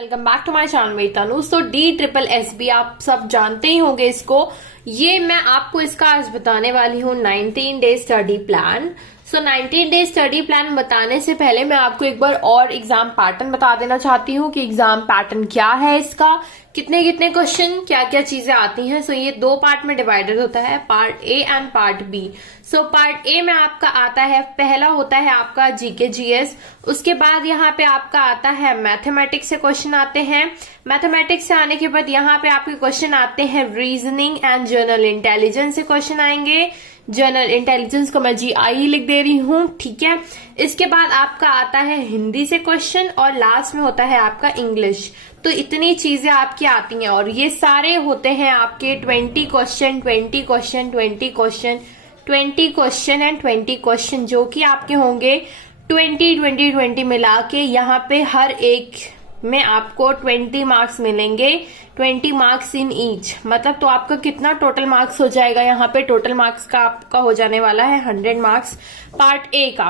Welcome back to my channel मेरी तनु। तो DSSB आप सब जानते ही होंगे इसको। ये मैं आपको इसका आज बताने वाली हूँ 19 day study plan. 19 day study plan बताने से पहले मैं आपको एक बार और एग्जाम पैटर्न बता देना चाहती हूँ कि एग्जाम पैटर्न क्या है, इसका कितने कितने क्वेश्चन, क्या क्या चीजें आती हैं। ये दो पार्ट में डिवाइडेड होता है, part A and part B. Part A में आपका आता है, पहला होता है आपका जीके जीएस, उसके बाद यहाँ पे आपका आता है मैथमेटिक्स से क्वेश्चन आते हैं। मैथमेटिक्स से आने के बाद यहाँ पे आपके क्वेश्चन आते हैं रीजनिंग एंड जनरल इंटेलिजेंस से क्वेश्चन आएंगे। जनरल इंटेलिजेंस को मैं GI लिख दे रही हूँ, ठीक है। इसके बाद आपका आता है हिंदी से क्वेश्चन और लास्ट में होता है आपका इंग्लिश। तो इतनी चीजें आपकी आती हैं और ये सारे होते हैं आपके 20 question 20 question 20 question 20 question and 20 question, जो कि आपके होंगे 20 मिला के यहाँ पे हर एक में आपको 20 मार्क्स मिलेंगे, 20 मार्क्स इन ईच। मतलब तो आपका कितना टोटल मार्क्स हो जाएगा, यहाँ पे टोटल मार्क्स का आपका हो जाने वाला है 100 मार्क्स पार्ट ए का।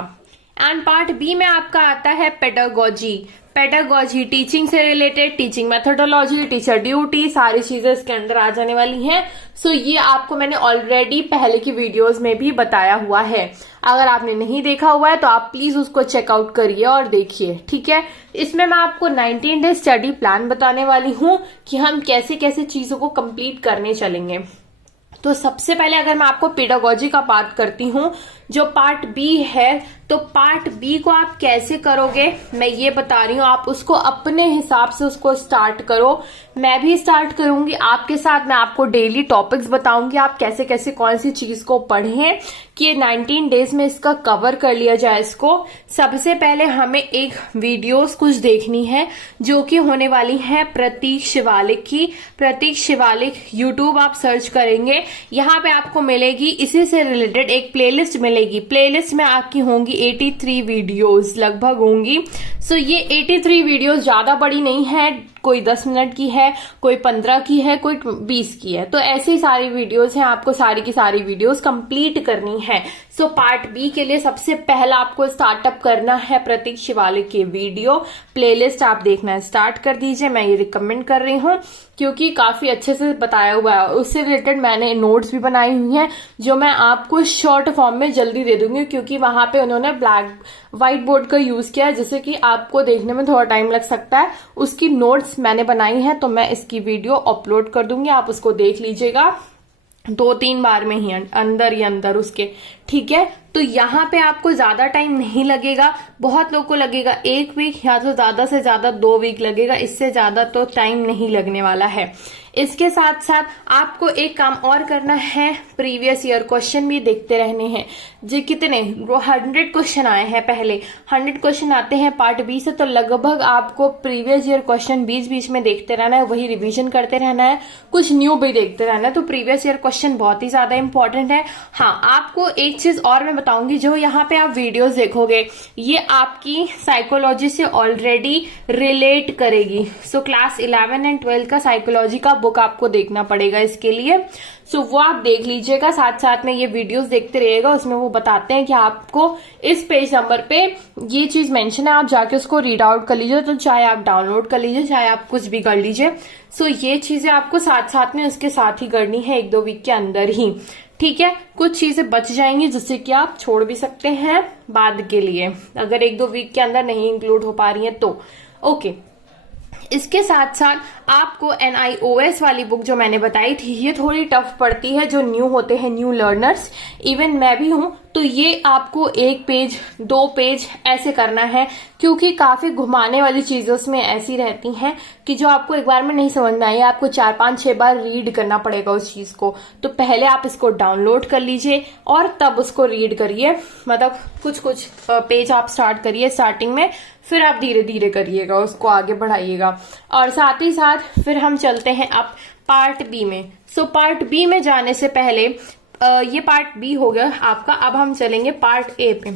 एंड पार्ट बी में आपका आता है पेडागोजी। पेडागोजी टीचिंग से related, teaching methodology, teacher duty, सारी चीजें इसके अंदर आ जाने वाली हैं। ये आपको मैंने ऑलरेडी पहले की वीडियोस में भी बताया हुआ है। अगर आपने नहीं देखा हुआ है तो आप प्लीज उसको चेकआउट करिए और देखिए, ठीक है। इसमें मैं आपको 19 डे स्टडी प्लान बताने वाली हूँ कि हम कैसे कैसे चीजों को कंप्लीट करने चलेंगे। तो सबसे पहले अगर मैं आपको पेडागोजी का बात करती हूँ, जो पार्ट बी है, तो पार्ट बी को आप कैसे करोगे मैं ये बता रही हूँ। आप उसको अपने हिसाब से उसको स्टार्ट करो, मैं भी स्टार्ट करूंगी आपके साथ। मैं आपको डेली टॉपिक्स बताऊंगी, आप कैसे कैसे कौन सी चीज को पढ़ें कि 19 डेज में इसका कवर कर लिया जाए इसको। सबसे पहले हमें एक वीडियोस कुछ देखनी है जो कि होने वाली है प्रतीक शिवालिक की। प्रतीक शिवालिक यूट्यूब आप सर्च करेंगे, यहाँ पे आपको मिलेगी, इसी से रिलेटेड एक प्लेलिस्ट मिलेगी। प्लेलिस्ट में आपकी होंगी 83 वीडियोस लगभग होंगी। ये 83 वीडियोस ज्यादा बड़ी नहीं है, कोई 10 मिनट की है, कोई 15 की है, कोई 20 की है। तो ऐसी सारी वीडियोस हैं, आपको सारी की सारी वीडियोस कंप्लीट करनी है। पार्ट बी के लिए सबसे पहला आपको स्टार्टअप करना है प्रतीक शिवालिक की वीडियो। प्लेलिस्ट आप देखना स्टार्ट कर दीजिए, मैं ये रिकमेंड कर रही हूँ क्योंकि काफी अच्छे से बताया हुआ है। उससे रिलेटेड मैंने नोट्स भी बनाई हुई हैं जो मैं आपको शॉर्ट फॉर्म में जल्दी दे दूंगी, क्योंकि वहां पे उन्होंने व्हाइट बोर्ड का यूज किया है, जिससे कि आपको देखने में थोड़ा टाइम लग सकता है। उसकी नोट्स मैंने बनाई है, तो मैं इसकी वीडियो अपलोड कर दूंगी, आप उसको देख लीजिएगा 2-3 बार में ही अंदर उसके, ठीक है। तो यहाँ पे आपको ज्यादा टाइम नहीं लगेगा, बहुत लोगों को लगेगा 1 वीक या तो ज्यादा से ज्यादा 2 वीक लगेगा, इससे ज्यादा तो टाइम नहीं लगने वाला है। इसके साथ साथ आपको एक काम और करना है, प्रीवियस ईयर क्वेश्चन भी देखते रहने हैं। जो कितने 100 क्वेश्चन आए हैं, पहले 100 क्वेश्चन आते हैं पार्ट बी से, तो लगभग आपको प्रीवियस ईयर क्वेश्चन बीच बीच में देखते रहना है, वही रिवीजन करते रहना है, कुछ न्यू भी देखते रहना है। तो प्रीवियस ईयर क्वेश्चन बहुत ही ज्यादा इंपॉर्टेंट है। हाँ, आपको एक चीज और मैं बताऊंगी, जो यहाँ पे आप वीडियोस देखोगे ये आपकी साइकोलॉजी से ऑलरेडी रिलेट करेगी। क्लास 11 एंड 12 का साइकोलॉजी का बुक आपको देखना पड़ेगा इसके लिए। वो आप देख लीजिएगा, साथ साथ में ये वीडियोस देखते रहिएगा। उसमें वो बताते हैं कि आपको इस पेज नंबर पे ये चीज मेंशन है, आप जाके उसको रीड आउट कर लीजिए। तो चाहे आप डाउनलोड कर लीजिए, चाहे आप कुछ भी कर लीजिए। ये चीजें आपको साथ साथ में उसके साथ ही करनी है, 1-2 वीक के अंदर ही, ठीक है। कुछ चीजें बच जाएंगी जिससे कि आप छोड़ भी सकते हैं बाद के लिए, अगर 1-2 वीक के अंदर नहीं इंक्लूड हो पा रही है तो। ओके, इसके साथ साथ आपको NIOS वाली बुक जो मैंने बताई थी, ये थोड़ी टफ पड़ती है जो न्यू होते हैं, न्यू लर्नर्स, इवन मैं भी हूं। तो ये आपको 1 पेज 2 पेज ऐसे करना है, क्योंकि काफी घुमाने वाली चीजें उसमें ऐसी रहती हैं कि जो आपको एक बार में नहीं समझ में आई, आपको 4-5-6 बार रीड करना पड़ेगा उस चीज को। तो पहले आप इसको डाउनलोड कर लीजिए और तब उसको रीड करिए। मतलब कुछ पेज आप स्टार्ट करिए स्टार्टिंग में, फिर आप धीरे धीरे करिएगा, उसको आगे बढ़ाइएगा। और साथ ही साथ फिर हम चलते हैं अब पार्ट बी में। पार्ट बी में जाने से पहले ये पार्ट बी हो गया आपका, अब हम चलेंगे पार्ट ए पे।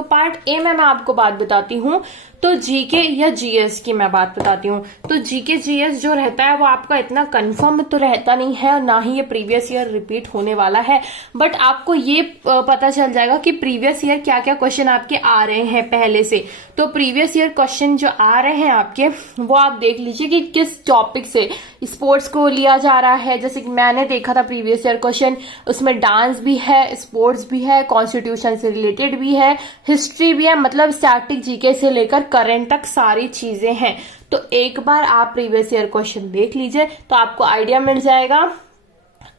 पार्ट ए में मैं आपको बात बताती हूँ। तो जीके या जीएस की मैं बात बताती हूँ। तो जीके जीएस जो रहता है वो आपका इतना कंफर्म तो रहता नहीं है, ना ही ये प्रीवियस ईयर रिपीट होने वाला है, बट आपको ये पता चल जाएगा कि प्रीवियस ईयर क्या क्या क्वेश्चन आपके आ रहे हैं पहले से। तो प्रीवियस ईयर क्वेश्चन जो आ रहे हैं आपके, वो आप देख लीजिए कि किस टॉपिक से स्पोर्ट्स को लिया जा रहा है। जैसे कि मैंने देखा था प्रीवियस ईयर क्वेश्चन, उसमें डांस भी है, स्पोर्ट्स भी है, कॉन्स्टिट्यूशन से रिलेटेड भी है, हिस्ट्री भी है, मतलब स्टैटिक जीके से लेकर करंट तक सारी चीजें हैं। तो एक बार आप प्रीवियस ईयर क्वेश्चन देख लीजिए तो आपको आइडिया मिल जाएगा।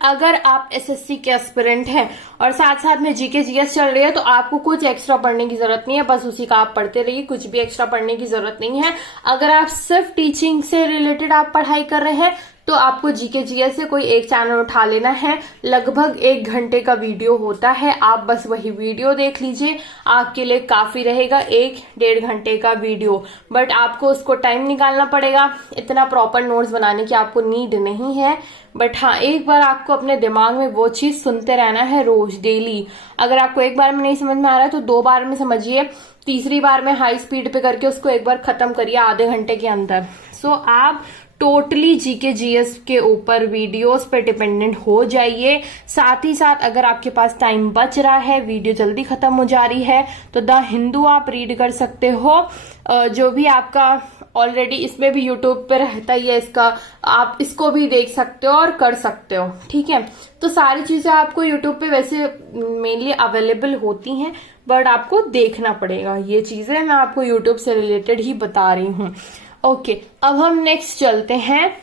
अगर आप एसएससी के एस्पिरेंट हैं और साथ साथ में जीके जीएस चल रही है तो आपको कुछ एक्स्ट्रा पढ़ने की जरूरत नहीं है, बस उसी का आप पढ़ते रहिए, कुछ भी एक्स्ट्रा पढ़ने की जरूरत नहीं है। अगर आप सिर्फ टीचिंग से रिलेटेड आप पढ़ाई कर रहे हैं तो आपको जीके जीएस से कोई एक चैनल उठा लेना है, लगभग 1 घंटे का वीडियो होता है, आप बस वही वीडियो देख लीजिए, आपके लिए काफी रहेगा 1-1.5 घंटे का वीडियो। बट आपको उसको टाइम निकालना पड़ेगा, इतना प्रॉपर नोट्स बनाने की आपको नीड नहीं है। बट हाँ, एक बार आपको अपने दिमाग में वो चीज सुनते रहना है रोज डेली। अगर आपको एक बार में नहीं समझ में आ रहा है तो 2 बार में समझिए, तीसरी बार में हाई स्पीड पे करके उसको एक बार खत्म करिए आधे घंटे के अंदर। सो आप टोटली जीके जीएस के ऊपर वीडियोस पे डिपेंडेंट हो जाइए। साथ ही साथ अगर आपके पास टाइम बच रहा है, वीडियो जल्दी खत्म हो जा रही है, तो द हिंदू आप रीड कर सकते हो, जो भी आपका ऑलरेडी इसमें भी यूट्यूब पे रहता ही है इसका, आप इसको भी देख सकते हो और कर सकते हो। ठीक है, तो सारी चीजें आपको यूट्यूब पे वैसे मेनली अवेलेबल होती हैं, बट आपको देखना पड़ेगा। ये चीजें मैं आपको यूट्यूब से रिलेटेड ही बता रही हूँ। ओके, अब हम नेक्स्ट चलते हैं,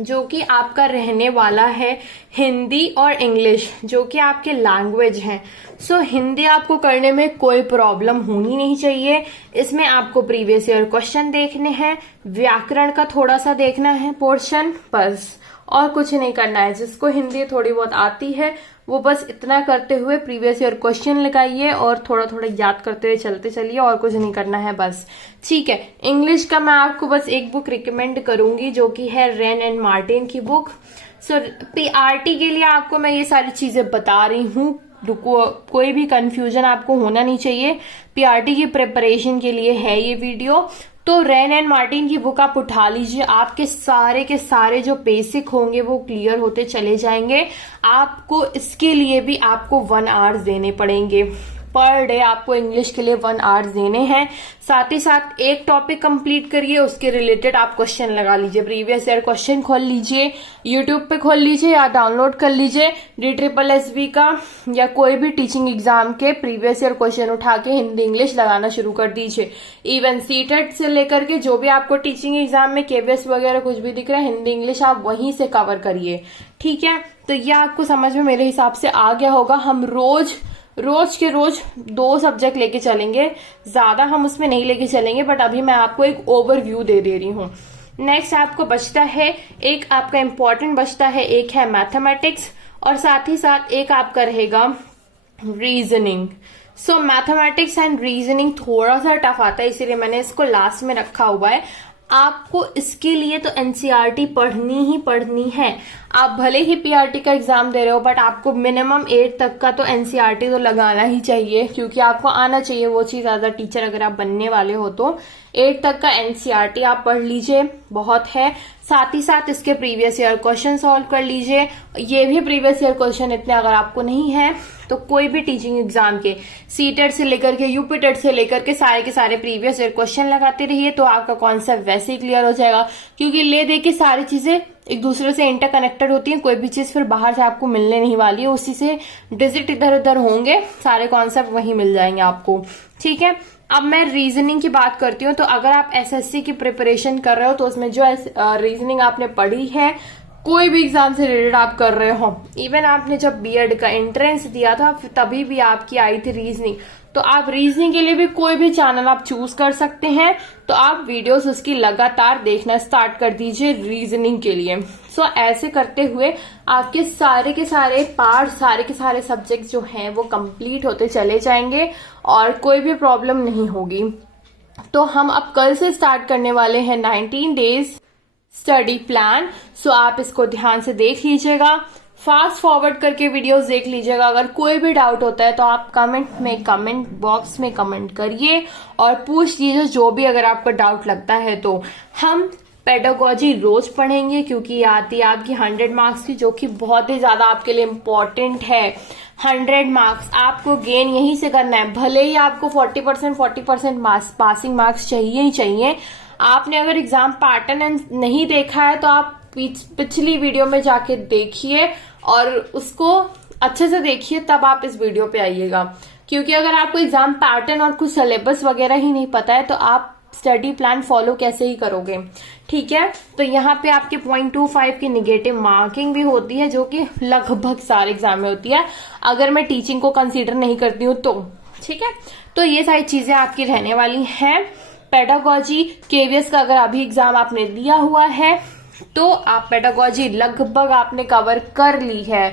जो कि आपका रहने वाला है हिंदी और इंग्लिश, जो कि आपके लैंग्वेज हैं। सो हिंदी आपको करने में कोई प्रॉब्लम होनी नहीं चाहिए। इसमें आपको प्रीवियस ईयर क्वेश्चन देखने हैं, व्याकरण का थोड़ा सा देखना है पोर्शन, बस और कुछ नहीं करना है। जिसको हिंदी थोड़ी बहुत आती है वो बस इतना करते हुए प्रीवियस ईयर क्वेश्चन लगाइए और थोड़ा थोड़ा याद करते हुए चलते चलिए, और कुछ नहीं करना है बस। ठीक है, इंग्लिश का मैं आपको बस एक बुक रिकमेंड करूंगी, जो कि है रेन एंड मार्टिन की बुक। सो पीआरटी के लिए आपको मैं ये सारी चीजें बता रही हूँ, कोई भी कंफ्यूजन आपको होना नहीं चाहिए। पीआरटी की प्रिपरेशन के लिए है ये वीडियो। तो रेन एंड मार्टिन की बुक आप उठा लीजिए, आपके सारे के सारे जो बेसिक होंगे वो क्लियर होते चले जाएंगे। आपको इसके लिए भी आपको 1 आवर्स देने पड़ेंगे पर डे, आपको इंग्लिश के लिए 1 आवर्स देने हैं। साथ ही साथ एक टॉपिक कंप्लीट करिए, उसके रिलेटेड आप क्वेश्चन लगा लीजिए, प्रीवियस ईयर क्वेश्चन खोल लीजिए, यूट्यूब पे खोल लीजिए या डाउनलोड कर लीजिए DSSB का या कोई भी टीचिंग एग्जाम के प्रीवियस ईयर क्वेश्चन उठा के हिंदी इंग्लिश लगाना शुरू कर दीजिए। इवन सीटेट से लेकर के जो भी आपको टीचिंग एग्जाम में केवीएस वगैरह कुछ भी दिख रहा है, हिंदी इंग्लिश आप वहीं से कवर करिए। ठीक है, तो ये आपको समझ में मेरे हिसाब से आ गया होगा। हम रोज के रोज 2 सब्जेक्ट लेके चलेंगे, ज्यादा हम उसमें नहीं लेके चलेंगे, बट अभी मैं आपको एक ओवरव्यू दे रही हूँ। नेक्स्ट आपको बचता है, एक आपका इम्पोर्टेंट बचता है, एक है मैथमेटिक्स और साथ ही साथ एक आपका रहेगा reasoning. So mathematics and reasoning थोड़ा सा टफ आता है, इसीलिए मैंने इसको लास्ट में रखा हुआ है। आपको इसके लिए तो एनसीईआरटी पढ़नी ही पढ़नी है। आप भले ही पीआरटी का एग्जाम दे रहे हो, बट आपको मिनिमम 8 तक का तो एनसीईआरटी तो लगाना ही चाहिए, क्योंकि आपको आना चाहिए वो चीज एज अ टीचर अगर आप बनने वाले हो तो। 8 तक का एनसीईआरटी आप पढ़ लीजिए, बहुत है। साथ ही साथ इसके प्रीवियस ईयर क्वेश्चन सॉल्व कर लीजिए। ये भी प्रीवियस ईयर क्वेश्चन इतने अगर आपको नहीं है तो कोई भी टीचिंग एग्जाम के सीटेट से लेकर के यूपीटेट से लेकर के सारे प्रीवियस ईयर क्वेश्चन लगाते रहिए, तो आपका कॉन्सेप्ट वैसे ही क्लियर हो जाएगा। क्योंकि ले दे के सारी चीजें एक दूसरे से इंटरकनेक्टेड होती हैं, कोई भी चीज फिर बाहर से आपको मिलने नहीं वाली है, उसी से डिजिट इधर उधर होंगे, सारे कॉन्सेप्ट वही मिल जाएंगे आपको। ठीक है, अब मैं रीजनिंग की बात करती हूँ। तो अगर आप एसएससी की प्रिपरेशन कर रहे हो तो उसमें जो रीजनिंग आपने पढ़ी है, कोई भी एग्जाम से रिलेटेड आप कर रहे हो, इवन आपने जब बीएड का एंट्रेंस दिया था तभी भी आपकी आई थी रीजनिंग, तो आप रीजनिंग के लिए भी कोई भी चैनल आप चूज कर सकते हैं। तो आप वीडियोस उसकी लगातार देखना स्टार्ट कर दीजिए रीजनिंग के लिए। सो ऐसे करते हुए आपके सारे के सारे पार्ट, सारे के सारे सब्जेक्ट जो हैं वो कंप्लीट होते चले जाएंगे और कोई भी प्रॉब्लम नहीं होगी। तो हम अब कल से स्टार्ट करने वाले हैं 19 डेज स्टडी प्लान। सो आप इसको ध्यान से देख लीजिएगा। फास्ट फॉरवर्ड करके वीडियोस देख लीजिएगा। अगर कोई भी डाउट होता है तो आप कमेंट बॉक्स में कमेंट करिए और पूछ लीजिए जो भी अगर आपको डाउट लगता है। तो हम पेडागोजी रोज पढ़ेंगे क्योंकि ये आती है आपकी 100 मार्क्स की, जो कि बहुत ही ज्यादा आपके लिए इम्पोर्टेंट है। 100 मार्क्स आपको गेन यहीं से करना है, भले ही आपको 40% पासिंग मार्क्स चाहिए ही चाहिए। आपने अगर एग्जाम पैटर्न नहीं देखा है तो आप पिछली वीडियो में जाके देखिए और उसको अच्छे से देखिए, तब आप इस वीडियो पे आइएगा। क्योंकि अगर आपको एग्जाम पैटर्न और कुछ सिलेबस वगैरह ही नहीं पता है तो आप स्टडी प्लान फॉलो कैसे ही करोगे, ठीक है। तो यहाँ पे आपके 0.25 की निगेटिव मार्किंग भी होती है, जो कि लगभग सारे एग्जाम में होती है, अगर मैं टीचिंग को कंसीडर नहीं करती हूँ तो, ठीक है। तो ये सारी चीजें आपकी रहने वाली हैं। पेडागोजी केवीएस का अगर अभी एग्जाम आपने दिया हुआ है तो आप पेडागोजी लगभग आपने कवर कर ली है,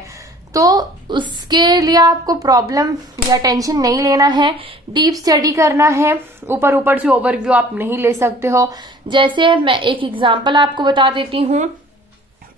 तो उसके लिए आपको प्रॉब्लम या टेंशन नहीं लेना है। डीप स्टडी करना है, ऊपर ऊपर से ओवरव्यू आप नहीं ले सकते हो। जैसे मैं एक एग्जांपल आपको बता देती हूँ,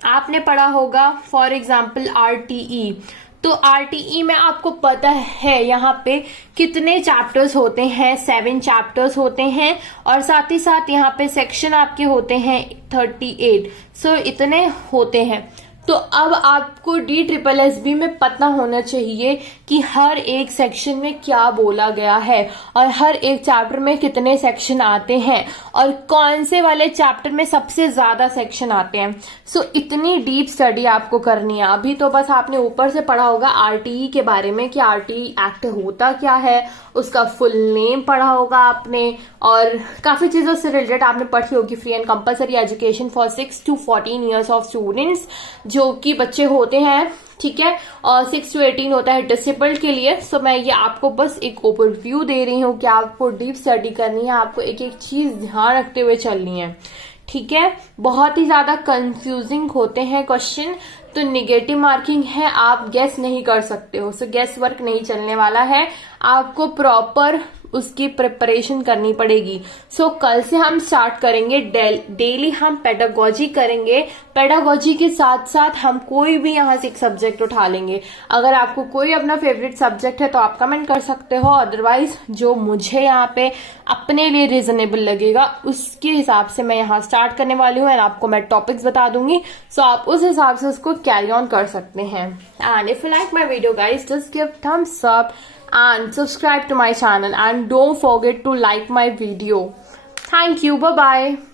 आपने पढ़ा होगा फॉर एग्जांपल आरटीई। तो आरटीई में आपको पता है यहाँ पे कितने चैप्टर्स होते हैं, 7 चैप्टर्स होते हैं और साथ ही साथ यहाँ पे सेक्शन आपके होते हैं 38। सो इतने होते हैं। तो अब आपको DSSB में पता होना चाहिए कि हर एक सेक्शन में क्या बोला गया है और हर एक चैप्टर में कितने सेक्शन आते हैं और कौन से वाले चैप्टर में सबसे ज्यादा सेक्शन आते हैं। सो इतनी डीप स्टडी आपको करनी है। अभी तो बस आपने ऊपर से पढ़ा होगा आरटीई के बारे में कि आरटीई एक्ट होता क्या है, उसका फुल नेम पढ़ा होगा आपने और काफी चीजों से रिलेटेड आपने पढ़ी होगी। Free and compulsory education for 6 to 14 years of students, जो कि बच्चे होते हैं, ठीक है, और 6 to 18 होता है डिसेबल्ड के लिए। सो मैं ये आपको बस एक ओवरव्यू दे रही हूँ कि आपको डीप स्टडी करनी है, आपको एक एक चीज ध्यान रखते हुए चलनी है, ठीक है। बहुत ही ज्यादा कंफ्यूजिंग होते हैं क्वेश्चन, तो निगेटिव मार्किंग है, आप गेस नहीं कर सकते हो। सो गेस वर्क नहीं चलने वाला है, आपको प्रॉपर उसकी प्रिपरेशन करनी पड़ेगी। सो कल से हम स्टार्ट करेंगे, डेली हम पेडागोजी करेंगे। पेडागोजी के साथ साथ हम कोई भी यहाँ से एक सब्जेक्ट उठा लेंगे। अगर आपको कोई अपना फेवरेट सब्जेक्ट है तो आप कमेंट कर सकते हो, अदरवाइज जो मुझे यहाँ पे अपने लिए रीजनेबल लगेगा उसके हिसाब से मैं यहाँ स्टार्ट करने वाली हूँ एंड आपको मैं टॉपिक्स बता दूंगी। सो आप उस हिसाब से उसको कैरी ऑन कर सकते हैं। And if you like my video guys, just give thumbs up and subscribe to my channel and don't forget to like my video. Thank you. Bye bye.